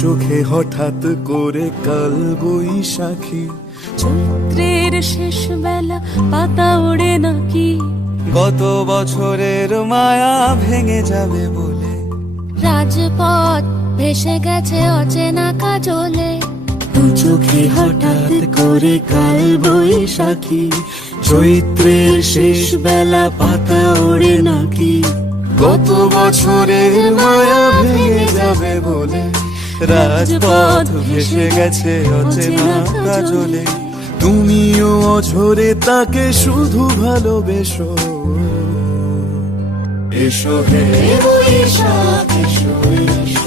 চোখে হঠাৎ করে কাল বৈশাখী, চৈত্রের শেষ বেলা পাতা ওড়ে নাকি, গত বছরের মায়া ভেঙে যাবে বলে, রাজপথ ভেসে গেছে অচেনা কাজলে, দু চোখে হঠাৎ করে কাল বৈশাখী, চৈত্রের শেষ বেলা পাতা ওড়ে নাকি, গত বছরের মায়া ভেঙে যাবে বলে, রাজপথ ভেসে গেছে অচেনা কাজলে। তুমিও অঝরে তাকে শুধু ভালোবেসো। এসো হে বৈশাখ এসো এসো,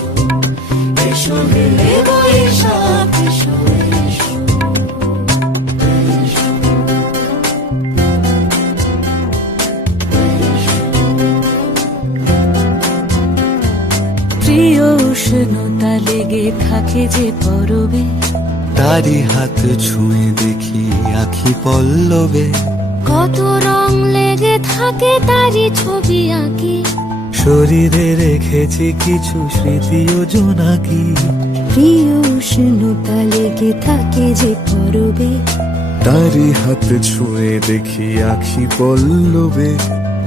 এসো হে বৈশাখ এসো এসো, এসো। প্রিয় উষ্ণতা লেগে থাকে যে পরবে, তারি হাত ছুঁয়ে দেখি আখি পল্লবে, কত রং লেগে থাকে তারই ছবি আঁকি, শরীরে রেখেছি কিছু স্মৃতি ও জোনাকি, প্রিয় উষ্ণতা লেগে থাকে যে পরবে, তারি হাত ছুঁয়ে দেখি আখি পল্লবে,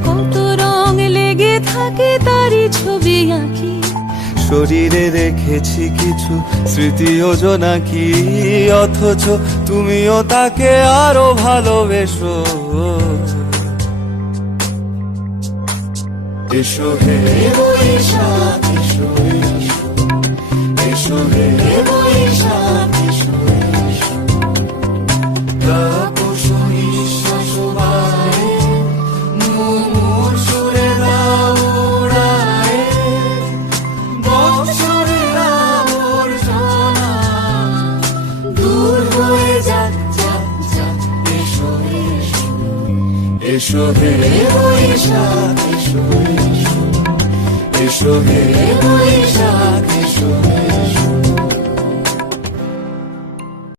কত রং লেগে থাকে তারই ছবি আঁকি, শরীরে রেখেছি কিছু স্মৃতি ও জোনাকি, অথচ তুমিও তাকে আরো ভালোবেসো। এসো হে বৈশাখ এসো এসো, এসো হে বৈশাখ এসো এসো। তাপস নিঃশ্বাস বায়ে, মুমুর সুরে দাও উড়ায়ে, বৎসরের আবর্জনা দূর হয়ে যাক যাক যাক। এসো এসো, এসো হে বৈশাখ এসো এসো, এসো হে বৈশাখ এসো।